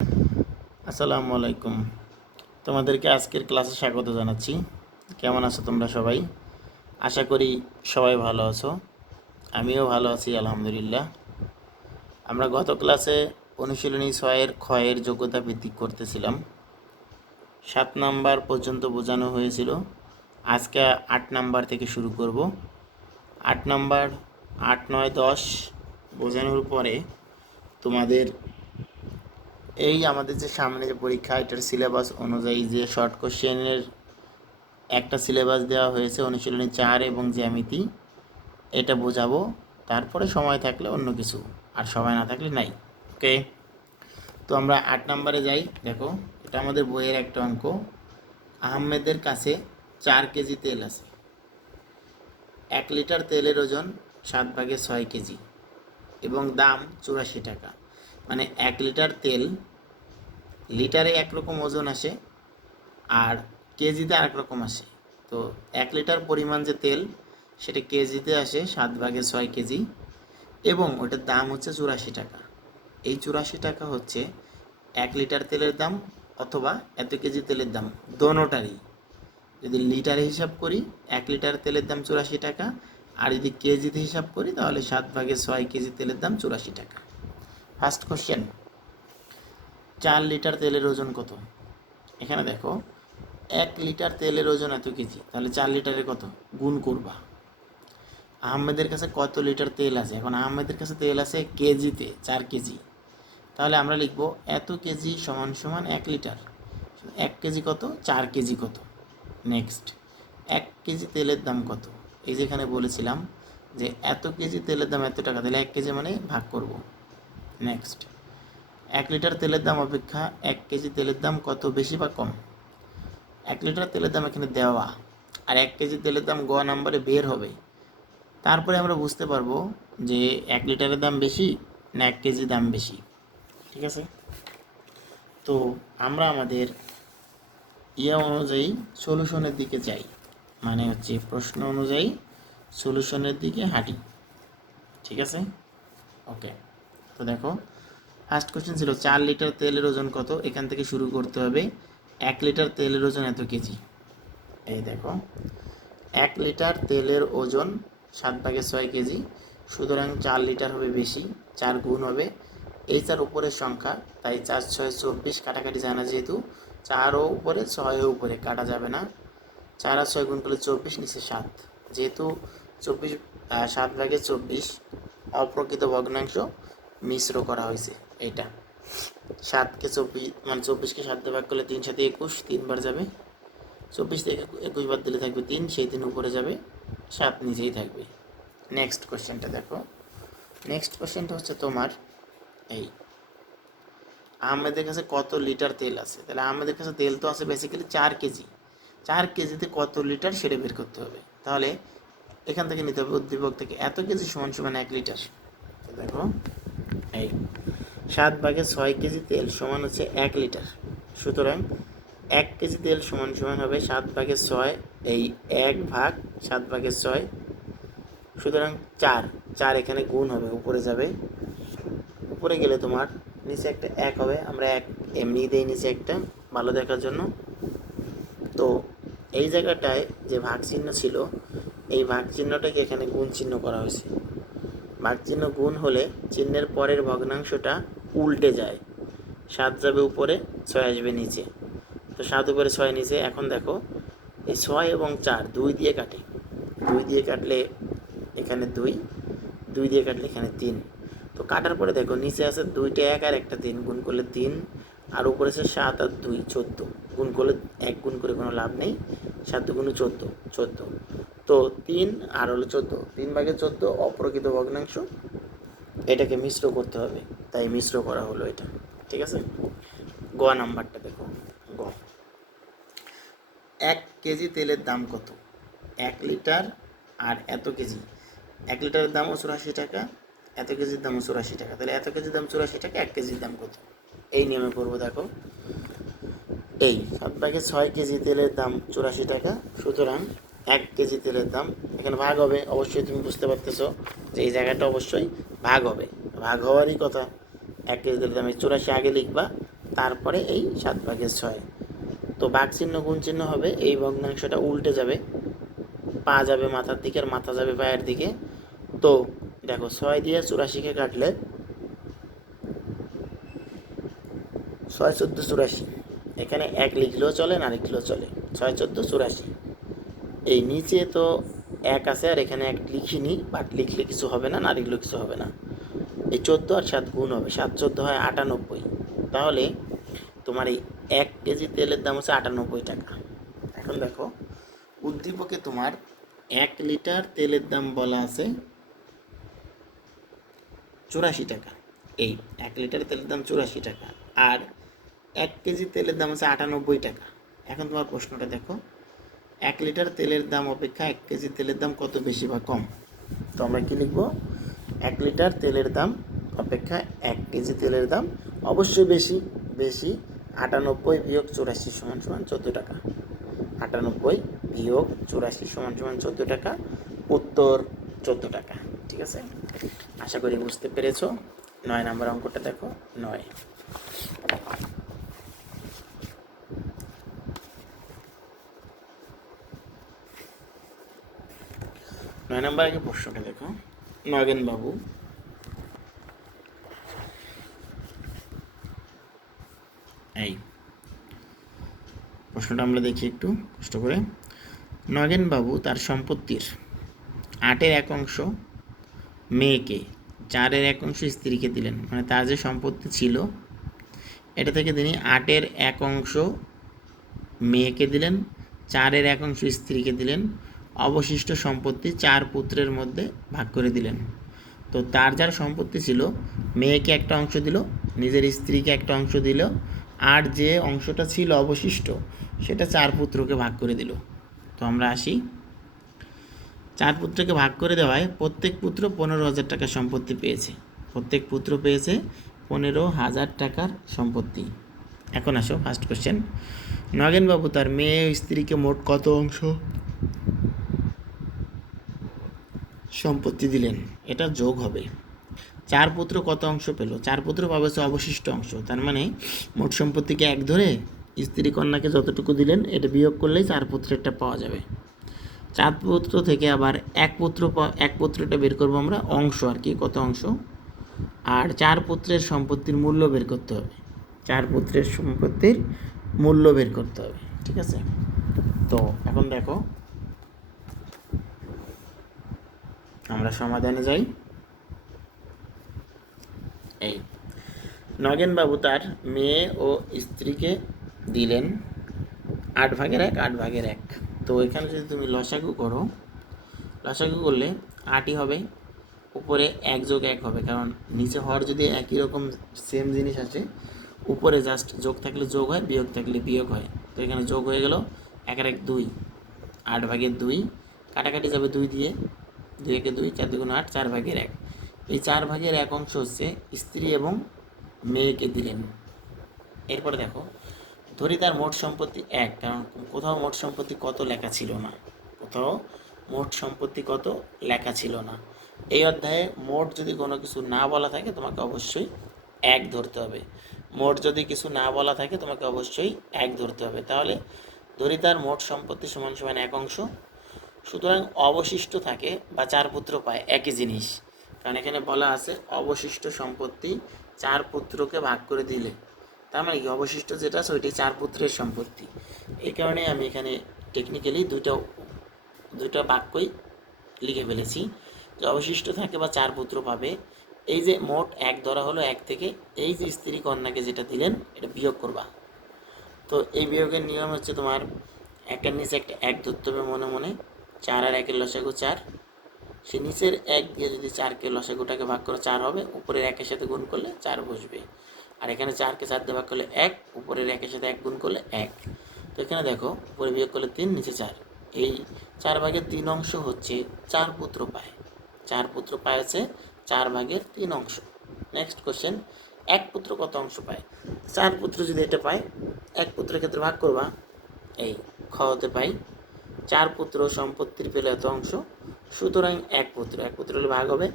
আসসালামু আলাইকুম। তোমাদেরকে আজকের ক্লাসে স্বাগত জানাচ্ছি। কেমন আছো তোমরা সবাই? আশা করি সবাই ভালো আছো। আমিও ভালো আছি আলহামদুলিল্লাহ। আমরা গত ক্লাসে অনুশীলনী 6-এর ক্ষয়ের যোগ্যতা ভিত্তিক করতেছিলাম। 7 নাম্বার পর্যন্ত বোঝানো হয়েছিল। আজকে 8 নাম্বার থেকে শুরু করব। 8 নাম্বার 8, 9, 10 বোঝানোর পরে তোমাদের এই আমাদের যে সামনে যে পরীক্ষা, এটার সিলেবাস অনুযায়ী যে শর্ট কোশ্চেনের একটা সিলেবাস দেওয়া হয়েছে অনুশীলনী 4 এবং জ্যামিতি, এটা বোঝাবো। তারপরে সময় থাকলে অন্য কিছু, আর সময় না থাকলে নাই। ওকে, তো আমরা 8 নম্বরে যাই। দেখো, এটা আমাদের বইয়ের একটা অঙ্ক। আহমেদের কাছে 4 কেজি তেল আছে। 1 লিটার তেলের ওজন 7/6 কেজি এবং দাম 84 টাকা। মানে 1 লিটার তেল লিটারে একরকম ওজন আসে আর কেজিতে আরেক রকম আসে। তো 1 লিটার পরিমাণ যে তেল সেটা কেজিতে আসে 7/6 কেজি এবং ওটার দাম হচ্ছে 84 টাকা। এই 84 টাকা হচ্ছে 1 লিটার তেলের দাম অথবা এত কেজি তেলের দাম, দোনোটারই। যদি লিটারে হিসাব করি 1 লিটার তেলের দাম 84 টাকা, আর যদি কেজিতে হিসাব করি তাহলে 7/6 কেজি তেলের দাম 84 টাকা। ফার্স্ট কোশ্চেন, 4 লিটার তেলের ওজন কত? এখানে দেখো 1 লিটার তেলের ওজন এত কেজি, তাহলে 4 লিটারে কত গুণ করবা। আহমেদের কাছে কত লিটার তেল আছে? এখন আহমেদের কাছে তেল আছে কেজিতে 4 কেজি, তাহলে আমরা লিখব এত কেজি সমান সমান 1 লিটার। 1 কেজি কত? 4 কেজি কত? নেক্সট, 1 কেজি তেলের দাম কত? এই যেখানে বলেছিলাম যে এত কেজি তেলের দাম এত টাকা, তাহলে 1 কেজি মানে ভাগ করব। নেক্সট, 1 লিটার তেলের দাম অপেক্ষা 1 কেজি তেলের দাম কত বেশি বা কম? 1 লিটার তেলের দাম এখানে দেওয়া, আর 1 কেজি তেলের দাম গ নাম্বারে বের হবে। তারপরে আমরা বুঝতে পারবো যে 1 লিটারের দাম বেশি না 1 কেজি দাম বেশি। ঠিক আছে, তো আমরা আমাদের অনুযায়ী সলিউশনের দিকে যাই, মানে হচ্ছে প্রশ্ন অনুযায়ী সলিউশনের দিকে হাঁটি। ঠিক আছে, ওকে। তো দেখো, ফার্স্ট কোশ্চেন ছিল 4 লিটার তেলের ওজন কত? এখান থেকে শুরু করতে হবে। 1 লিটার তেলের ওজন এত কেজি। এই দেখো, 1 লিটার তেলের ওজন 7/6 কেজি, সুতরাং 4 লিটার হবে বেশি, 4 গুণ হবে। এই 4 উপরের সংখ্যা, তাই 4 6 24, কাটাকাটি জানা যেহেতু 4ও উপরে 6ও উপরে কাটা যাবে না। 4 আর 6 গুণ করলে 24, নিচে 7, যেহেতু 24 7/24 অপ্রকৃত ভগ্নাংশ মিশ্র করা হয়েছে। এইটা 7কে 24 মানে 24কে 7 দিয়ে ভাগ করলে 3 7 21, 3 বার যাবে। 24 থেকে 21 বাদ দিলে থাকবে 3, সেই 3 উপরে যাবে, 7 নিচেই থাকবে। নেক্সট কোশ্চেনটা দেখো, নেক্সট কোশ্চেনটা হচ্ছে তোমার এই আহমেদের কাছে কত লিটার তেল আছে। তাহলে আহমেদের কাছে তেল তো আছে বেসিক্যালি 4 কেজি, 4 কেজিতে কত লিটার সেটা বের করতে হবে। তাহলে এখান থেকে নিতে হবে উদ্দীপক থেকে এত কেজি সমান সমান 1 লিটার। তো দেখো, এই 7/6 কেজি তেল সমান হচ্ছে 1 লিটার, সুতরাং 1 কেজি তেল সমান সমান হবে 7/6, এই 1/7/6, সুতরাং 4 4 এখানে গুণ হবে, উপরে যাবে। উপরে গেলে তোমার নিচে একটা 1 হবে, আমরা 1 এমনি দিই নিচে একটা ভালো দেখার জন্য। তো এই জায়গাটায় যে ভাগ চিহ্ন ছিল, এই ভাগ চিহ্নটাকে এখানে গুণ চিহ্ন করা হয়েছে। ভাগ চিহ্ন গুণ হলে চিহ্নের পরের ভগ্নাংশটা উল্টে যায়, 7 যাবে উপরে, 6 আসবে নিচে। তো 7 উপরে 6 নিচে। এখন দেখো, এই 6 এবং 4 2 দিয়ে কাটে, 2 দিয়ে কাটলে এখানে 2, 2 দিয়ে কাটলে এখানে 3। তো কাটার পরে দেখো নিচে আছে 2টা 1 আর একটা 3, গুণ করলে 3, আর উপরে আছে 7 আর 2 14, গুণ করলে 1 গুণ করে কোনো লাভ নেই, 7 2 14 14। তো 3 আর হলো 14, 3/14 অপ্রকৃত ভগ্নাংশ, এটাকে মিশ্র করতে হবে, তাই মিশ্র করা হলো এটা। ঠিক আছে, গ নাম্বারটা দেখো, গ 1 কেজি তেলের দাম কত? 1 লিটার আর এত কেজি, 1 লিটারের দাম 84 টাকা, এত কেজির দাম 84 টাকা, তাহলে এত কেজির দাম 84 টাকা, 1 কেজির দাম কত? এই নিয়মে করবো। দেখো, এই 7/6 কেজি তেলের দাম 84 টাকা, সুতরাং 1 কেজি তেলের দাম, এখানে ভাগ হবে, অবশ্যই তুমি বুঝতে পারতেছো যে এই জায়গাটা অবশ্যই ভাগ হবে, ভাগ হওয়ারই কথা। 1 কেজি তেলের দাম 84 আগে লিখবা, তারপরে এই 7/6। তো ভাগ চিহ্ন গুণ চিহ্ন হবে, এই ভগ্নাংশটা উল্টে যাবে, পা যাবে মাথার দিকে আর মাথা যাবে পায়ের দিকে। তো দেখো 6 দিয়ে 84-কে কাটলে 6×14 = 84। এখানে 1 লিখলেও চলে, না লিখলেও চলে। 6×14 = 84। এই নিচে তো 1 আছে, আর এখানে 1 লিখিনি, বাট লিখলে কিছু হবে না, না লিখলেও কিছু হবে না। এই 14 আর 7 গুণ হবে, 7×14 হয় 98। তাহলে তোমার এই 1 কেজি তেলের দাম হচ্ছে 98 টাকা। এখন দেখো উদ্দীপকে তোমার 1 লিটার তেলের দাম বলা আছে 84 টাকা। এই 1 লিটার তেলের দাম 84 টাকা, আর 1 কেজি তেলের দাম হচ্ছে 98 টাকা। এখন তোমার প্রশ্নটা দেখো, 1 লিটার তেলের দাম অপেক্ষা 1 কেজি তেলের দাম কত বেশি বা কম? তো আমরা কী লিখব? 1 লিটার তেলের দাম অপেক্ষা 1 কেজি তেলের দাম অবশ্যই বেশি। বেশি 98 - 84 = 14 টাকা। 98 - 84 = 14 টাকা। উত্তর 14 টাকা। ঠিক আছে, আশা করি বুঝতে পেরেছ। 9 নম্বর অঙ্কটা দেখো, 9। 9 নম্বর আগে প্রশ্নটা দেখো। নগেন বাবু এই প্রশ্নটা আমরা দেখি একটু কষ্ট করে। নগেন বাবু তার সম্পত্তির 8-এর 1 অংশ মেয়েকে, 4-এর 1 অংশ স্ত্রীকে দিলেন। মানে তার যে সম্পত্তি ছিল এটা থেকে তিনি 8-এর 1 অংশ মেয়েকে দিলেন, 4-এর 1 অংশ স্ত্রীকে দিলেন, অবশিষ্ট সম্পত্তি 4 পুত্রের মধ্যে ভাগ করে দিলেন। তো তার যার সম্পত্তি ছিল, মেয়েকে একটা অংশ দিল, নিজের স্ত্রীকে একটা অংশ দিল, আর যে অংশটা ছিল অবশিষ্ট সেটা 4 পুত্রকে ভাগ করে দিল। তো আমরা আসি, 4 পুত্রকে ভাগ করে দেওয়ায় প্রত্যেক পুত্র 15,000 টাকার সম্পত্তি পেয়েছে। প্রত্যেক পুত্র পেয়েছে 15,000 টাকার সম্পত্তি। এখন আসো ফার্স্ট কোশ্চেন। নগেনবাবু তার মেয়ে ও স্ত্রীকে মোট কত অংশ সম্পত্তি দিলেন? এটা যোগ হবে। 4 পুত্র কত অংশ পেল? 4 পুত্র পাবে হচ্ছে অবশিষ্ট অংশ। তার মানে মোট সম্পত্তিকে 1 ধরে স্ত্রী কন্যাকে যতটুকু দিলেন এটা বিয়োগ করলেই 4 পুত্রেরটা পাওয়া যাবে। 4 পুত্র থেকে আবার এক পুত্রটা বের করবো আমরা, অংশ আর কি, কত অংশ। আর 4 পুত্রের সম্পত্তির মূল্য বের করতে হবে। 4 পুত্রের সম্পত্তির মূল্য বের করতে হবে। ঠিক আছে, তো এখন দেখো আমরা সমাধানে যাই। এই নগেনবাবু তার মেয়ে ও স্ত্রীকে দিলেন 8/1, 8/1। তো এখানে যদি তুমি লসাগু করো, লসাগু করলে 8ই হবে, উপরে 1 + 1 হবে, কারণ নিচে হওয়ার যদি একই রকম সেম জিনিস আছে, উপরে জাস্ট যোগ থাকলে যোগ হয়, বিয়োগ থাকলে বিয়োগ হয়। তো এখানে যোগ হয়ে গেল, 1 - 1 2, 8/2, কাটাকাটি যাবে 2 দিয়ে, 2 - 1 2, 4 × 2 = 8, 4/1। এই 4/1 অংশ হচ্ছে স্ত্রী এবং মেয়েকে দিলেন। এরপরে দেখো, ধরি তার মোট সম্পত্তি 1, কারণ কোথাও মোট সম্পত্তি কত লেখা ছিল না, কোথাও মোট সম্পত্তি কত লেখা ছিল না। এই অধ্যায়ে মোট যদি কোনো কিছু না বলা থাকে তোমাকে অবশ্যই 1 ধরতে হবে। মোট যদি কিছু না বলা থাকে তোমাকে অবশ্যই 1 ধরতে হবে। তাহলে ধরি তার মোট সম্পত্তি সমান 1 অংশ, সুতরাং অবশিষ্ট থাকে বা 4 পুত্র পায়, একই জিনিস। কারণ এখানে বলা আছে অবশিষ্ট সম্পত্তি 4 পুত্রকে ভাগ করে দিলে, তার মানে কি অবশিষ্ট যেটা আছে ওইটাই 4 পুত্রের সম্পত্তি। এই কারণে আমি এখানে টেকনিক্যালি দুইটা বাক্যই লিখে ফেলেছি যে অবশিষ্ট থাকে বা 4 পুত্র পাবে। এই যে মোট 1 ধরা হলো, 1 থেকে এই যে স্ত্রী কন্যাকে যেটা দিলেন এটা বিয়োগ করবা। তো এই বিয়োগের নিয়ম হচ্ছে তোমার 1-এর নিচে একটা 1 ধরতে হবে মনে মনে। 4 আর 1-এর লসাগু 4, সে নিচের 1 দিয়ে যদি 4কে লসাগুটাকে ভাগ করে 4 হবে, উপরের 1-এর সাথে গুণ করলে 4 বসবে। আর এখানে 4কে 4 দিয়ে ভাগ করলে 1, উপরের 1-এর সাথে 1 গুণ করলে 1। তো এখানে দেখো উপরে বিয়োগ করলে 3, নিচে 4। এই 4/3 অংশ হচ্ছে 4 পুত্র পায়। 4 পুত্র পায় হচ্ছে 4/3 অংশ। নেক্সট কোশ্চেন, 1 পুত্র কত অংশ পায়? 4 পুত্র যদি এটা পায়, 1 পুত্রের ক্ষেত্রে ভাগ করবা, এই খ হতে পাই 4 পুত্র সম্পত্তির পেলে এত অংশ, সুতরাং 1 পুত্র হলে ভাগ হবে।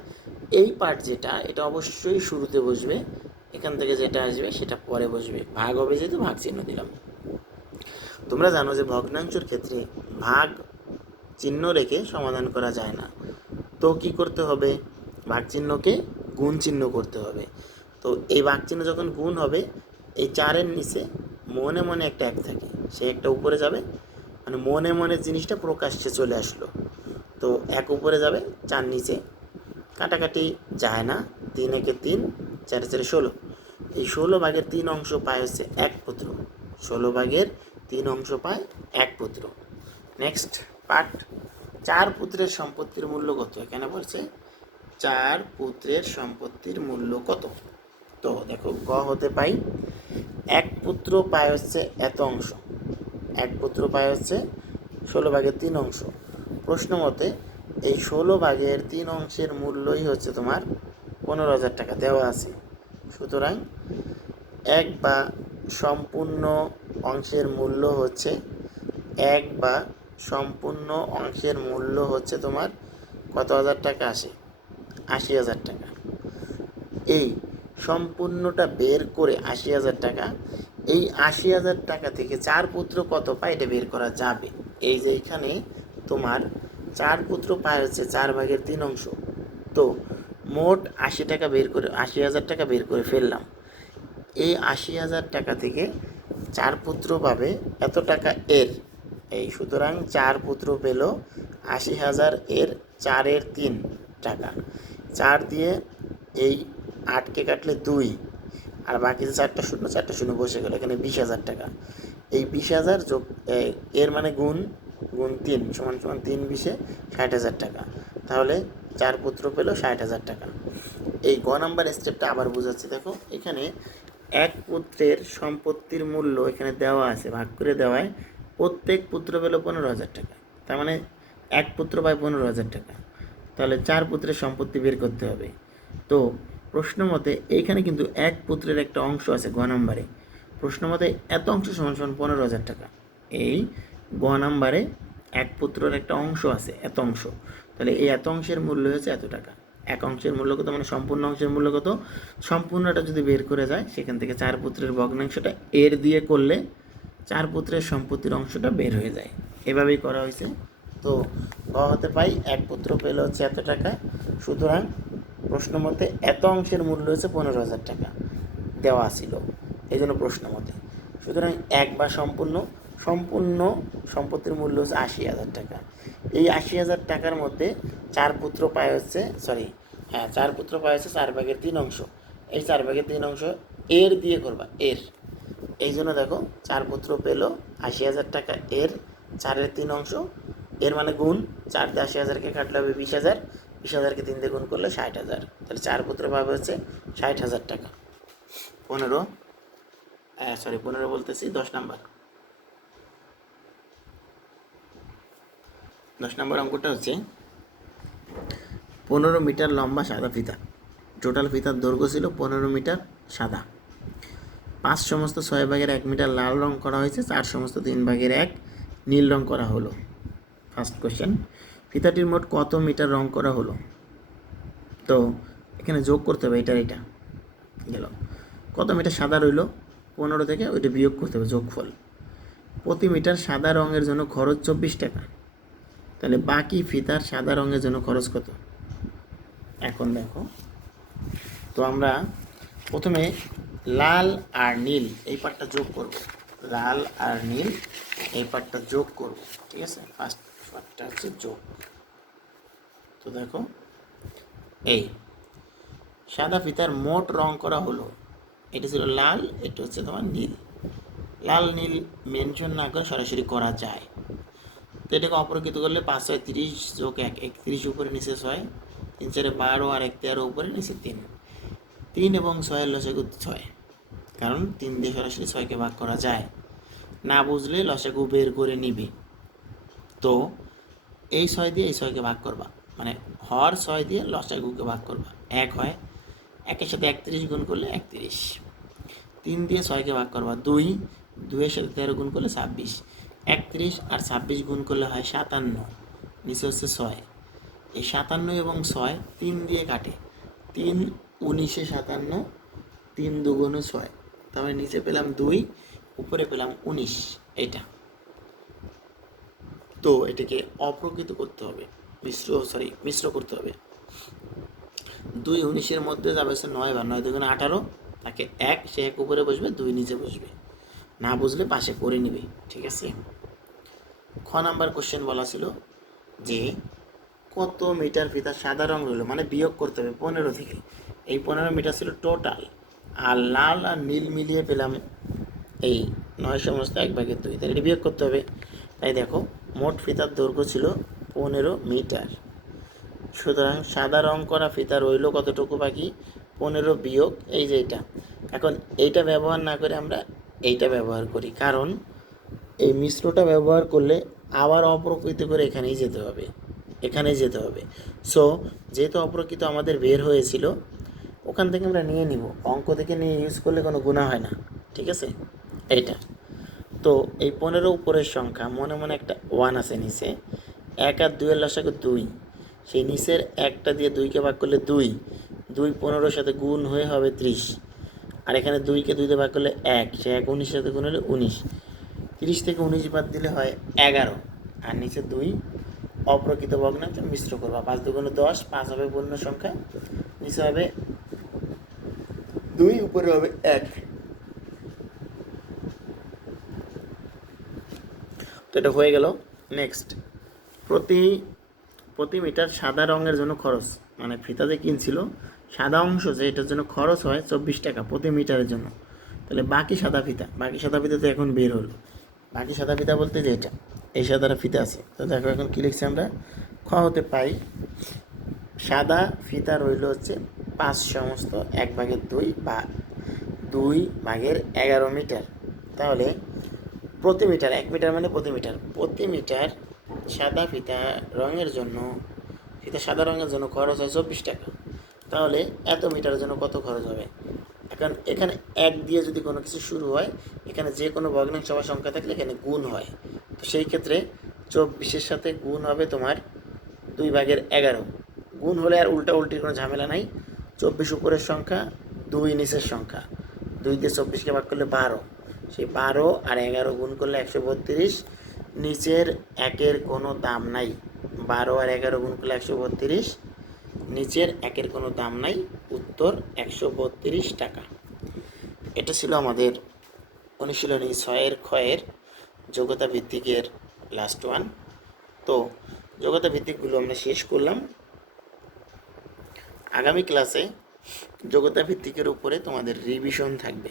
এই পার্ট যেটা, এটা অবশ্যই শুরুতে বসবে, এখান থেকে যেটা আসবে সেটা পরে বসবে, ভাগ হবে যেহেতু ভাগ চিহ্ন দিলাম। তোমরা জানো যে ভগ্নাংশের ক্ষেত্রে ভাগ চিহ্ন রেখে সমাধান করা যায় না, তো কি করতে হবে, ভাগ চিহ্নকে গুণ চিহ্ন করতে হবে। তো এই ভাগ চিহ্ন যখন গুণ হবে, এই 4-এর নিচে মনে মনে একটা 1 থাকে, সে একটা উপরে যাবে, মানে মনে মনে জিনিসটা প্রকাশ্যে চলে আসলো। তো 1 উপরে যাবে, 4 নিচে, কাটাকাটি যায় না, 3 একে 3, 4 4 16। এই 16 ভাগের 3 অংশ পায় হচ্ছে 1 পুত্র। 16 ভাগের 3 অংশ পায় 1 পুত্র। নেক্সট পার্ট, 4 পুত্রের সম্পত্তির মূল্য কত? এখানে বলছে 4 পুত্রের সম্পত্তির মূল্য কত। তো দেখো, গ হতে পাই 1 পুত্র পায় হচ্ছে এত অংশ, 1 পুত্র পায় হচ্ছে 16 ভাগের 3 অংশ। প্রশ্ন মতে এই 16 ভাগের 3 অংশের মূল্যই হচ্ছে তোমার 15,000 টাকা দেওয়া আছে। সুতরাং 1 বা সম্পূর্ণ অংশের মূল্য হচ্ছে 1 বা সম্পূর্ণ অংশের মূল্য হচ্ছে তোমার কত হাজার টাকা আসে? 80,000 টাকা। এই সম্পূর্ণটা বের করে 80,000 টাকা, এই 80,000 টাকা থেকে 4 পুত্র কত পায় এটা বের করা যাবে। এই যে এখানে তোমার 4 পুত্র পায় হচ্ছে 4 ভাগের 3 অংশ। তো মোট 80 টাকা বের করে 80,000 টাকা বের করে ফেললাম। এই 80,000 টাকা থেকে 4 পুত্র পাবে এত টাকা এর, এই সুতরাং 4 পুত্র পেল 80,000 এর 4-এর 3 টাকা। 4 দিয়ে এই 8কে কাটলে 2, আর বাকি যে 4টা শূন্য বসে গেল, এখানে 20,000 টাকা। এই 20,000 যোগ এর মানে গুণ 3 সমান সমান 3 20-এ 60,000 টাকা। তাহলে 4 পুত্র পেল 60,000 টাকা। এই গ নাম্বার স্টেপটা আবার বোঝাচ্ছি। দেখো এখানে 1 পুত্রের সম্পত্তির মূল্য এখানে দেওয়া আছে, ভাগ করে দেওয়ায় প্রত্যেক পুত্র পেল 15,000 টাকা। তার মানে 1 পুত্র পায় 15,000 টাকা। তাহলে 4 পুত্রের সম্পত্তি বের করতে হবে। তো প্রশ্ন মতে এইখানে কিন্তু 1 পুত্রের একটা অংশ আছে গ নাম্বারে। প্রশ্ন মতে এত অংশ সমান সমান 15,000 টাকা। এই গ নাম্বারে 1 পুত্রের একটা অংশ আছে, এত অংশ। তাহলে এই এত অংশের মূল্য হচ্ছে এত টাকা। 1 অংশের মূল্য কত, মানে সম্পূর্ণ অংশের মূল্য কত? সম্পূর্ণটা যদি বের করে যায়, সেখান থেকে 4 পুত্রের ভগ্নাংশটা এর দিয়ে করলে 4 পুত্রের সম্পত্তির অংশটা বের হয়ে যায়। এভাবেই করা হয়েছে। তো গ হতে পাই 1 পুত্র পেলে হচ্ছে এত টাকা। সুতরাং প্রশ্ন মতে এত অংশের মূল্য হচ্ছে 15,000 টাকা দেওয়া ছিল, এই জন্য প্রশ্ন মতে। সুতরাং 1 বা সম্পূর্ণ সম্পত্তির মূল্য হচ্ছে 80,000 টাকা। এই 80,000 টাকার মধ্যে 4 পুত্র পায় হচ্ছে 4 পুত্র পায় হচ্ছে 4 ভাগের 3 অংশ। এই 4 ভাগের 3 অংশ এর দিয়ে করবা, এর। এই জন্য দেখো 4 পুত্র পেল 80,000 টাকা এর 4-এর 3 অংশ, এর মানে গুণ 4 দিয়ে 80,000-কে কাটলে হবে 20,000, 20,000-কে 3 দিয়ে গুণ করলে 60,000। তাহলে 4 পুত্র পাবে হচ্ছে 60,000 টাকা। 15 বলতেছি 10 নাম্বার। 10 নম্বর অঙ্কটা হচ্ছে 15 মিটার লম্বা সাদা ফিতা, টোটাল ফিতার দৈর্ঘ্য ছিল 15 মিটার সাদা। 5 সমস্ত 6 ভাগের 1 মিটার লাল রং করা হয়েছে, 4 সমস্ত 3 ভাগের 1 নীল রং করা হলো। ফার্স্ট কোশ্চেন, ফিতাটির মোট কত মিটার রং করা হলো? তো এখানে যোগ করতে হবে, এটা গেল। কত মিটার সাদা রইল 15 থেকে, ওইটা বিয়োগ করতে হবে, যোগফল। প্রতি মিটার সাদা রঙের জন্য খরচ 24 টাকা। তাহলে বাকি ফিতার সাদা রঙের জন্য খরচ কত? এখন দেখো, তো আমরা প্রথমে লাল আর নীল এই পার্টটা যোগ করব, লাল আর নীল এই পার্টটা যোগ করব, ঠিক আছে? ফার্স্ট পার্টটা হচ্ছে যোগ। তো দেখো, এই সাদা ফিতার মোট রং করা হলো, এটা ছিল লাল, এটা হচ্ছে তোমার নীল। লাল নীল মেনশন না করে সরাসরি করা যায়। তো এটাকে অপরকৃত করলে 5 6 30 যোগ 1 31, উপরে নিচে 6, 3 4 12 আর 1 13, উপরে নিচে 3। 3 এবং 6-এর লসাগু 6, কারণ 3 দিয়ে সরাসরি 6-কে ভাগ করা যায় না। বুঝলে লসাগু বের করে নিবে। তো এই 6 দিয়ে এই 6-কে ভাগ করবা, মানে হর 6 দিয়ে লসাগুকে ভাগ করবা, 1 হয়। 1-এর সাথে 31 গুণ করলে 31। 3 দিয়ে 6-কে ভাগ করবা, 2, 2-এর সাথে 13 গুণ করলে 26। 31 আর 26 গুণ করলে হয় 57, নিচে হচ্ছে 6। এই 57 এবং 6 3 দিয়ে কাটে, 3 19-এ 57, 3 দুগুণ 6, তাহলে নিচে পেলাম 2, উপরে পেলাম 19। এটা তো এটাকে অপ্রকৃত করতে হবে, মিশ্র করতে হবে। 2 19-এর মধ্যে যাবে হচ্ছে 9 বার, 9 দুগুণ 18, তাকে 1, সে 1 উপরে বসবে, 2 নিচে বসবে, না বুঝলে পাশে করে নিবে। ঠিক আছে। খ নাম্বার কোশ্চেন বলা ছিল যে কত মিটার ফিতা সাদা রং রইল, মানে বিয়োগ করতে হবে 15 থেকে। এই 15 মিটার ছিল টোটাল, আর লাল আর নীল মিলিয়ে পেলাম এই 9 সমস্ত 1/2, তাই এটা বিয়োগ করতে হবে। তাই দেখো মোট ফিতার দৈর্ঘ্য ছিল 15 মিটার। সুতরাং সাদা রং করা ফিতা রইল কতটুকু বাকি, 15 বিয়োগ এই যে এটা। এখন এইটা ব্যবহার না করে আমরা এইটা ব্যবহার করি, কারণ এই মিশ্রটা ব্যবহার করলে আবার অপ্রকৃত করে এখানেই যেতে হবে। সো যেহেতু অপ্রকৃত আমাদের বের হয়েছিল, ওখান থেকে আমরা নিয়ে নিব, অঙ্ক থেকে নিয়ে ইউজ করলে কোনো গুণা হয় না। ঠিক আছে। এইটা তো এই 15 উপরের সংখ্যা, মনে মনে একটা 1 আছে নিচে, 1 আর 2 এর লসাগু 2, সেই নিচের একটা দিয়ে 2কে ভাগ করলে 2, 2 15-র সাথে গুণ হয়ে হবে 30, আর এখানে 2কে 2 দিয়ে ভাগ করলে 1, সে 1 19-এর সাথে গুণ হলে 19, 30 থেকে 19 বাদ দিলে হয় 11, আর নিচে 2 অপ্রকৃত ভগ্নাংশ মিশ্র করবা, 5 দুগুণে 10, 5 হবে পূর্ণ সংখ্যা, নিচে হবে 2, উপরে হবে 1। তো এটা হয়ে গেল। নেক্সট, প্রতি মিটার সাদা রঙের জন্য খরচ, মানে ফিতা যে কিনছিল সাদা অংশ, যে এটার জন্য খরচ হয় 24 টাকা প্রতি মিটারের জন্য। তাহলে বাকি সাদা ফিতা তো এখন বের হলো। বাকি সাদা ফিতা বলতে যে এটা, এই সাদা ফিতা আছে। তো দেখো এখন কী লিখছি আমরা, খ হতে পাই সাদা ফিতা রইল হচ্ছে 5 সমস্ত 1/2 বা 2/11 মিটার। তাহলে প্রতি মিটার, 1 মিটার মানে প্রতি মিটার সাদা রঙের জন্য খরচ হয় 24 টাকা। তাহলে এত মিটারের জন্য কত খরচ হবে। এখন এখানে 1 দিয়ে যদি কোনো কিছু শুরু হয়, এখানে যে কোনো ভগ্নাংশ বা সংখ্যা থাকলে এখানে গুণ হয়। তো সেই ক্ষেত্রে 24-এর সাথে গুণ হবে তোমার 2/11। গুণ হলে আর উল্টির কোনো ঝামেলা নাই। 24 উপরের সংখ্যা, 2 নিচের সংখ্যা, 2 দিয়ে 24-কে ভাগ করলে 12, সেই 12 আর 11 গুণ করলে 132, নিচের 1-এর কোনো দাম নাই, 12 আর 11 গুণ করলে 132, নিচের 1-এর কোনো দাম নাই, উত্তর 132 টাকা। এটা ছিল আমাদের অনুশীলনী 6-এর ক্ষয়ের যোগ্যতা ভিত্তিকের লাস্ট ওয়ান। তো যোগ্যতা ভিত্তিকগুলো আমরা শেষ করলাম। আগামী ক্লাসে যোগ্যতা ভিত্তিকের উপরে তোমাদের রিভিশন থাকবে,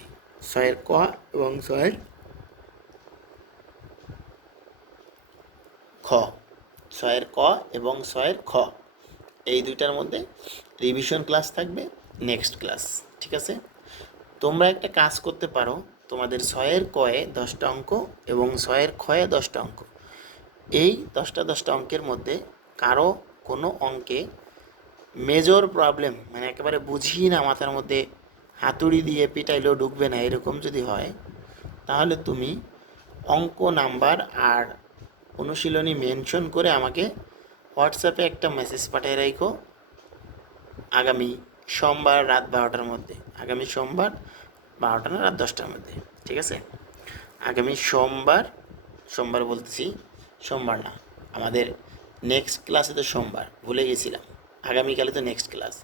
6-এর ক এবং 6-এর খ, 6-এর ক এবং 6-এর খ, এই দুইটার মধ্যে রিভিশন ক্লাস থাকবে নেক্সট ক্লাস। ঠিক আছে। তোমরা একটা কাজ করতে পারো, তোমাদের 6-এর কয়ে 10টা অঙ্ক এবং 6-এর ক্ষয়ে 10টা অঙ্ক, এই 10টা অঙ্কের মধ্যে কারো কোনো অঙ্কে মেজর প্রবলেম, মানে একেবারে বুঝি না, মাথার মধ্যে হাতুড়ি দিয়ে পিটাইলেও ঢুকবে না, এরকম যদি হয়, তাহলে তুমি অঙ্ক নাম্বার আর অনুশীলনী মেনশন করে আমাকে হোয়াটসঅ্যাপে একটা মেসেজ পাঠিয়ে রাখো আগামী সোমবার রাত 12টার মধ্যে, আগামী সোমবার 12টা না রাত 10টার মধ্যে। ঠিক আছে। আগামী সোমবার বলতেছি, সোমবার না, আমাদের নেক্সট ক্লাসে তো সোমবার, ভুলে গেছিলাম, আগামীকালে তো নেক্সট ক্লাস।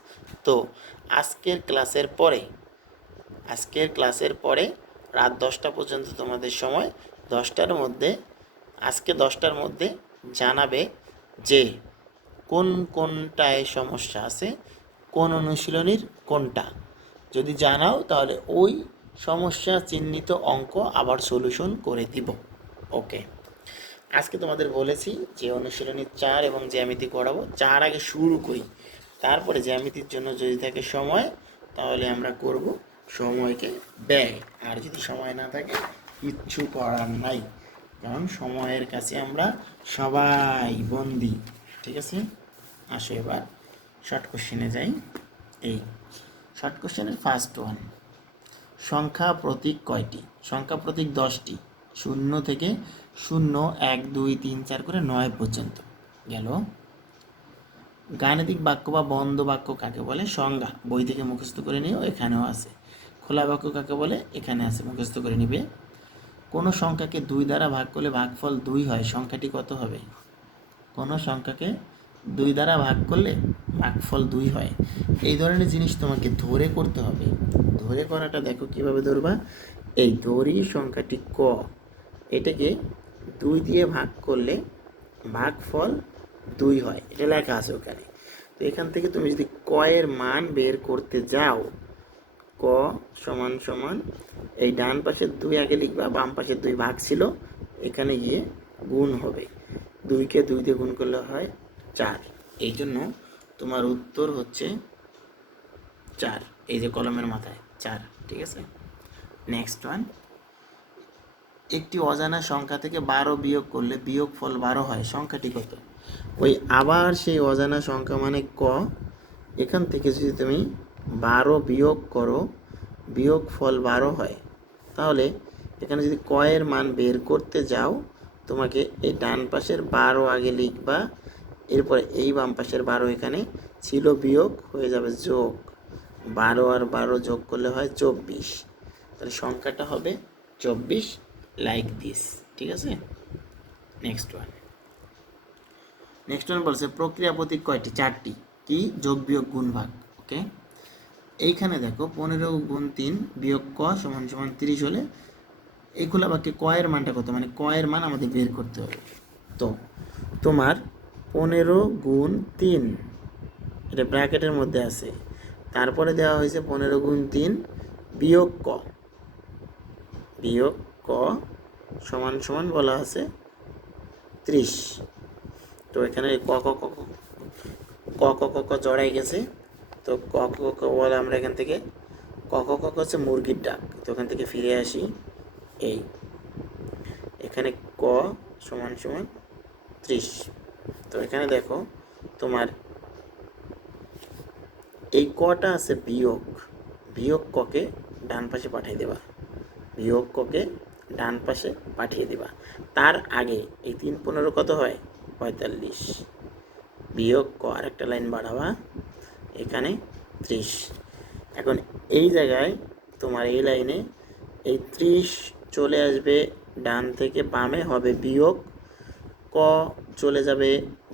তো আজকের ক্লাসের পরে রাত 10টা পর্যন্ত তোমাদের সময়, 10টার মধ্যে, আজকে 10টার মধ্যে জানাবে যে কোনটায় সমস্যা আছে, কোন অনুশীলনীর কোনটা। যদি জানাও তাহলে ওই সমস্যা চিহ্নিত অঙ্ক আবার সলিউশন করে দিব। ওকে। আজকে তোমাদের বলেছি যে অনুশীলনী 4 এবং জ্যামিতি করাবো, 4 আগে শুরু করি, তারপরে জ্যামিতির জন্য যদি থাকে সময় তাহলে আমরা করব সময়কে ব্যয়, আর যদি সময় না থাকে কিচ্ছু করার নাই, কারণ সময়ের কাছে আমরা সবাই বন্দি। ঠিক আছে। আসো এবার শর্ট কোশ্চেনে যাই। এই শর্ট কোশ্চেনের ফার্স্ট ওয়ান, সংখ্যা প্রতীক কয়টি? সংখ্যা প্রতীক 10টি, 0 থেকে 0 1 2 3 4 করে 9 পর্যন্ত গেল। গাণিতিক বাক্য বা বন্ধ বাক্য কাকে বলে? সংজ্ঞা বই থেকে মুখস্থ করে নিও, এখানেও আছে। খ খোলা বাক্য কাকে বলে এখানে আছে, মুখস্থ করে নিবে। কোনো সংখ্যাকে 2 দ্বারা ভাগ করলে ভাগফল 2 হয়, সংখ্যাটি কত হবে? কোনো সংখ্যাকে 2 দ্বারা ভাগ করলে ভাগফল 2 হয়। এই ধরনের জিনিস তোমাকে ধরে করতে হবে। ধরে করাটা দেখো কিভাবে ধরবা। এই ধরি সংখ্যাটি ক, এটাকে 2 দিয়ে ভাগ করলে ভাগফল 2 হয়, এটা লেখা আছে ওখানে। তো এখান থেকে তুমি যদি ক এর মান বের করতে যাও, ক সমান সমান এই ডান পাশের 2 আগে লিখবা, বাম পাশের 2 ভাগ ছিল, এখানে গিয়ে গুণ হবে। 2কে 2 দিয়ে গুণ করলে হয় 4। এই জন্য তোমার উত্তর হচ্ছে 4, এই যে কলমের মাথায় 4, ঠিক আছে। নেক্সট ওয়ান, একটি অজানা সংখ্যা থেকে 12 বিয়োগ করলে বিয়োগফল 12 হয়, সংখ্যাটি কত? ওই আবার সেই অজানা সংখ্যা মানে ক, এখান থেকে যদি তুমি 12 বিয়োগ করো, বিয়োগফল 12 হয়, তাহলে এখানে যদি ক এর মান বের করতে যাও, তোমাকে এই ডান পাশের 12 আগে লিখবা, এরপরে এই বাম পাশের 12 এখানে ছিল বিয়োগ হয়ে যাবে যোগ, 12 আর 12 যোগ করলে হয় 24, তাহলে সংখ্যাটা হবে 24, লাইক দিস, ঠিক আছে। নেক্সট ওয়ান বলছে প্রক্রিয়া প্রতীক কয়টি? 4টি। কি? যোগ বিয়োগ গুণ ভাগ। ওকে, এইখানে দেখো 15 গুণ 3 বিয়োগ ক সমান সমান 30 হলে এই খোলা বাক্যে ক এর মানটা কত, মানে ক এর মান আমাদের বের করতে হবে। তো তোমার 15 গুণ 3, এটা ব্র্যাকেটের মধ্যে আছে, তারপরে দেওয়া হয়েছে 15 গুণ 3 বিয়োগ ক, বিয়োগ ক সমান সমান বলা আছে 30। তো এখানে ক ক ক ক ক ক ক জড়াই গেছে, তো ক ক ক বলে আমরা এখান থেকে ক ক ক হচ্ছে মুরগির ডাক, তো ওখান থেকে ফিরে আসি, এই এখানে ক সমান সমান 30। তো এখানে দেখো তোমার এই কটা আছে বিয়োগ, বিয়োগ ককে ডান পাশে পাঠিয়ে দেবা, বিয়োগ ককে ডান পাশে পাঠিয়ে দেবা। তার আগে এই 3 15 কত হয়? 45, বিয়োগ ক আর একটা লাইন বাড়াবা, এখানে 30। এখন এই জায়গায় তোমার এই লাইনে এই 30 চলে আসবে ডান থেকে বামে, হবে বিয়োগ, ক চলে যাবে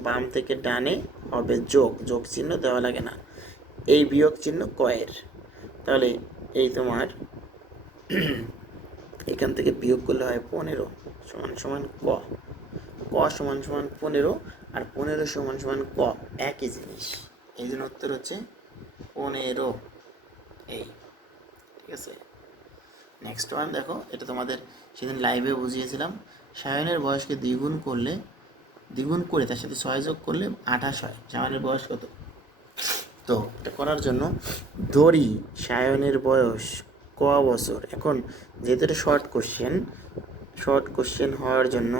বাম থেকে ডানে, হবে যোগ, যোগ চিহ্ন দেওয়া লাগে না, এই বিয়োগ চিহ্ন কয়ের। তাহলে এই তোমার এখান থেকে বিয়োগ করলে হয় 15 সমান সমান ক, ক সমান সমান 15 আর 15 সমান সমান ক, একই জিনিস, এই জন্য উত্তর হচ্ছে 15, এই, ঠিক আছে। নেক্সট ওয়ান দেখো, এটা তোমাদের সেদিন লাইভে বুঝিয়েছিলাম। সায়নের বয়সকে দ্বিগুণ করে তার সাথে 6 যোগ করলে 28 হয়, সায়নের বয়স কত? তো এটা করার জন্য ধরি সায়নের বয়স ক বছর। এখন যেহেতু এটা শর্ট কোশ্চেন হওয়ার জন্য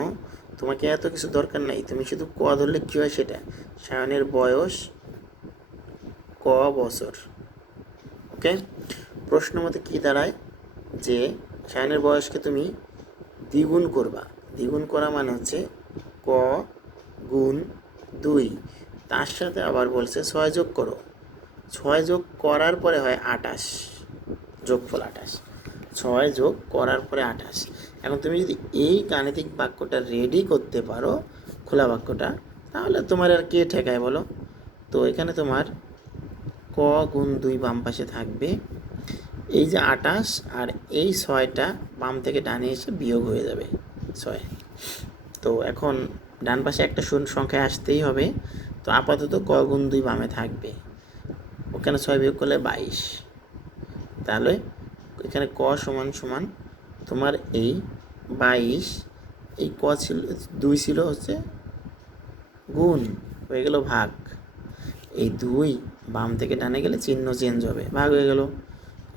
তোমাকে এত কিছু দরকার নাই, তুমি শুধু ক ধরলে কী হয় সেটা, সায়নের বয়স ক বছর। ওকে, প্রশ্ন মতে কী দাঁড়ায় যে সায়নের বয়সকে তুমি দ্বিগুণ করবা, দ্বিগুণ করা মানে হচ্ছে ক গুণ 2, তার সাথে আবার বলছে 6 যোগ করো, 6 যোগ করার পরে হয় 28, যোগফল 28, 6 যোগ করার পরে 28। এখন তুমি যদি এই গাণিতিক বাক্যটা রেডি করতে পারো, খোলা বাক্যটা, তাহলে তোমার আর কে ঠেকায় বলো। তো এখানে তোমার ক গুণ 2 বাম পাশে থাকবে, এই যে 28 আর এই 6টা বাম থেকে ডানে এসে বিয়োগ হয়ে যাবে 6। তো এখন ডান পাশে একটা শূন্য সংখ্যা আসতেই হবে, তো আপাতত ক গুণ 2 বামে থাকবে, ওখানে 6 বিয়োগ করলে 22, তাহলে এখানে ক সমান সমান তোমার এই 22, এই ক ছিল 2 ছিল হচ্ছে গুণ হয়ে গেল ভাগ, এই 2 বাম থেকে ডানে গেলে চিহ্ন চেঞ্জ হবে, ভাগ হয়ে গেল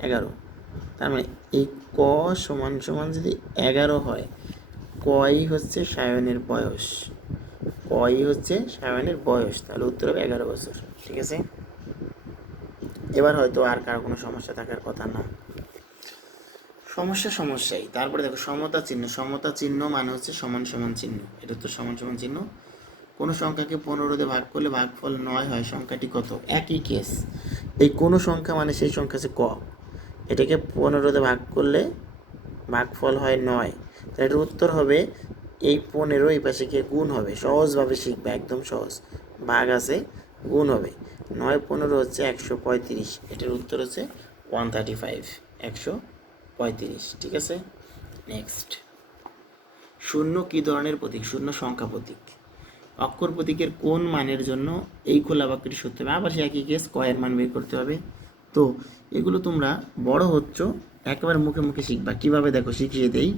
11। তার মানে এই ক সমান সমান যদি 11 হয়, কই হচ্ছে সায়নের বয়স, কই হচ্ছে সায়নের বয়স, তাহলে উত্তর হবে 11 বছর, ঠিক আছে। এবার হয়তো আর কারো কোনো সমস্যা থাকার কথা না, সমস্যাই। তারপরে দেখো সমতা চিহ্ন মানে হচ্ছে সমান সমান চিহ্ন, এটা তো সমান সমান চিহ্ন। কোনো সংখ্যাকে 15 দিয়ে ভাগ করলে ভাগফল 9 হয়, সংখ্যাটি কত? একই কেস, এই কোনো সংখ্যা মানে সেই সংখ্যা আছে ক, এটাকে 15 ভাগ করলে ভাগফল হয় 9। তাহলে এটার উত্তর হবে এই 15 এই পাশে গিয়ে গুণ হবে। সহজভাবে শিখবে, একদম সহজ। ভাগ আছে, গুণ হবে। 9 15 হচ্ছে 135। এটার উত্তর হচ্ছে 135, 135। ঠিক আছে, নেক্সট। শূন্য কী ধরনের প্রতীক? শূন্য সংখ্যা প্রতীক। অক্ষর প্রতীকের কোন মানের জন্য এই খোলা বাক্যটি সত্য হবে? আবার সে একই কেস, কয়ের মান বের করতে হবে। তো এগুলো তোমরা বড় হচ্ছ, একেবারে মুখে মুখে শিখবা। কীভাবে দেখো শিখিয়ে দেই।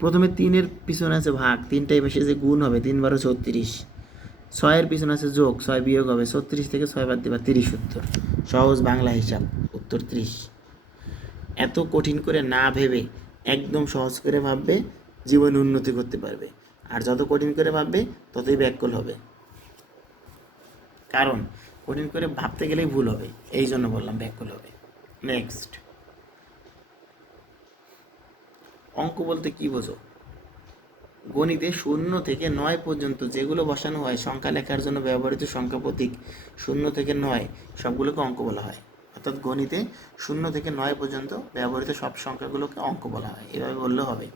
প্রথমে 3-এর পিছনে আছে ভাগ, 3টাই বেশি যে গুণ হবে, 3 12 36। 6-এর পিছনে আছে যোগ, 6 বিয়োগ হবে, 36 থেকে 6 বাদ দিবা, 30 উত্তর। সহজ বাংলা হিসাব, উত্তর 30। এত কঠিন করে না ভেবে একদম সহজ করে ভাববে, জীবনে উন্নতি করতে পারবে। আর যত কঠিন করে ভাববে ততই ব্যাককল হবে, কারণ কঠিন করে ভাবতে গেলেই ভুল হবে, এই জন্য বললাম ব্যাককল হবে। নেক্সট, অঙ্ক বলতে কি বোঝো? গণিতে 0 থেকে 9 পর্যন্ত যেগুলো বসানো হয় সংখ্যা লেখার জন্য ব্যবহৃত সংখ্যা প্রতীক 0 থেকে 9 সবগুলোকে অঙ্ক বলা হয়। অর্থাৎ গণিতে 0 থেকে 9 পর্যন্ত ব্যবহৃত সব সংখ্যাগুলোকে অঙ্ক বলা হয়, এভাবে বললে হবে।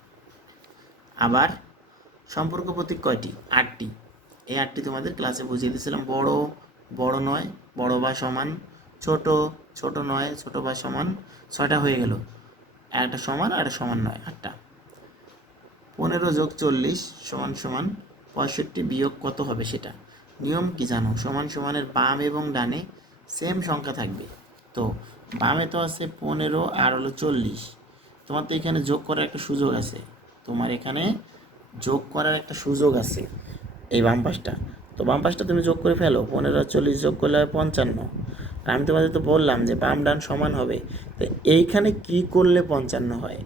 আবার সম্পর্ক প্রতীক কয়টি? 8টি। এই 8টি তোমাদের ক্লাসে বুঝিয়ে দিয়েছিলাম। বড়, বড় নয়, বড় বা সমান। ছোট, ছোট নয়, ছোট বা সমান। 6টা হয়ে গেল, একটা সমান আর সমান নয়, 8টা। 15 যোগ 40 সমান সমান 65 বিয়োগ কত হবে সেটা। নিয়ম কি জানো? সমান সমানের বাম এবং ডানে সেম সংখ্যা থাকবে। তো বামে তো আছে 15 আর হলো 40। তোমার তো এখানে যোগ করার একটা সুযোগ আছে, তোমার এখানে যোগ করার একটা সুযোগ আছে এই বাম পাশটা। তো বাম পাশটা তুমি যোগ করে ফেলো, 15 আর 40 যোগ করলে হয় 55। আর আমি তোমাদের তো বললাম যে বাম ডান সমান হবে। তো এইখানে কি করলে 55 হয়,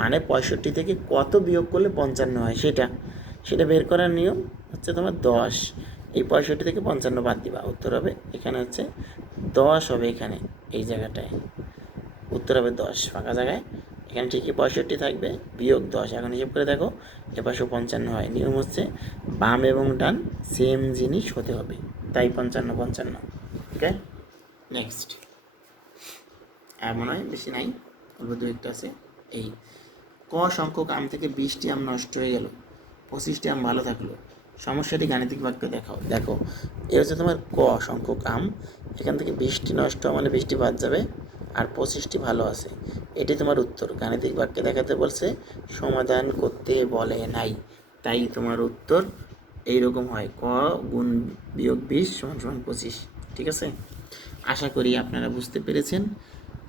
মানে 65 থেকে কত বিয়োগ করলে 55 হয় সেটা সেটা বের করার নিয়ম হচ্ছে তোমার 10। এই 65 থেকে 55 বাদ দিবা, উত্তর হবে এখানে হচ্ছে 10 হবে। এখানে এই জায়গাটায় উত্তর হবে 10, ফাঁকা জায়গায় এখানে ঠিকই 65 থাকবে, বিয়োগ 10। এখন হিসেব করে দেখো, এপাশেও 55 হয়। নিয়ম হচ্ছে বাম এবং ডান সেম জিনিস হতে হবে, তাই 55 55। ঠিক আছে, নেক্সট। আর মনে হয় বেশি নাই, অল্প দু একটা আছে। এই ক সংখ্যক আম থেকে 20টি আম নষ্ট হয়ে গেল, 25টি আম ভালো থাকলো। সমস্যাটি গাণিতিক বাক্যে দেখাও। দেখো, এ হচ্ছে তোমার ক সংখ্যক আম, এখান থেকে 20টি নষ্ট মানে 20টি বাদ যাবে, আর 25টি ভালো আছে। এটি তোমার উত্তর। গাণিতিক বাক্যে দেখাতে বলছে, সমাধান করতে বলে নাই, তাই তোমার উত্তর এইরকম হয়, ক গুণ বিয়োগ 20 সমান সমান 25। ঠিক আছে, আশা করি আপনারা বুঝতে পেরেছেন।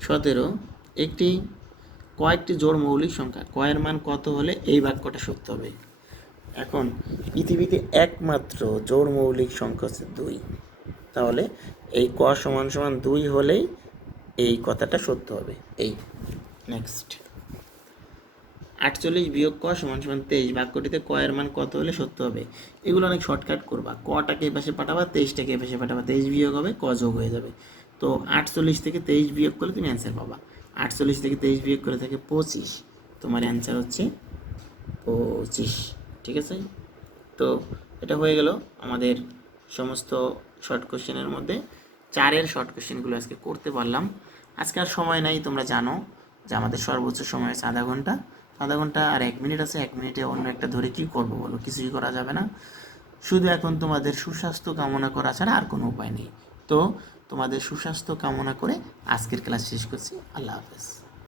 17, কয়েকটি জোড় মৌলিক সংখ্যা, কয়ের মান কত হলে এই বাক্যটা সত্য হবে? এখন পৃথিবীতে একমাত্র জোড় মৌলিক সংখ্যা হচ্ছে 2, তাহলে এই ক সমান সমান 2 হলেই এই কথাটা সত্য হবে। এই নেক্সট, 48 বিয়োগ ক সমান সমান 23 বাক্যটিতে ক এর মান কত হলে সত্য হবে? এগুলো অনেক শর্টকাট করবা, কটাকে এ পাশে পাঠাবা, 23টাকে এ পাশে পাঠাবা, 23 বিয়োগ হবে, ক যোগ হয়ে যাবে। তো 48 থেকে 23 বিয়োগ করলে তুমি অ্যান্সার পাবা। 48 থেকে 23 বিয়োগ করে থাকে 25, তোমার অ্যান্সার হচ্ছে 25। ঠিক আছে, তো এটা হয়ে গেল আমাদের সমস্ত শর্ট কোশ্চেনের মধ্যে। 4-এর শর্ট কোশ্চেনগুলো আজকে করতে পারলাম। আজকে আর সময় নাই, তোমরা জানো যে আমাদের সর্বোচ্চ সময় আছে আধা ঘন্টা। আধা ঘন্টা আর 1 মিনিট আছে, 1 মিনিটে অন্য একটা ধরে কি করবো বলো? কিছুই করা যাবে না। শুধু এখন তোমাদের সুস্বাস্থ্য কামনা করা ছাড়া আর কোনো উপায় নেই। তো তোমাদের সুস্বাস্থ্য কামনা করে আজকের ক্লাস শেষ করছি। আল্লাহ হাফেজ।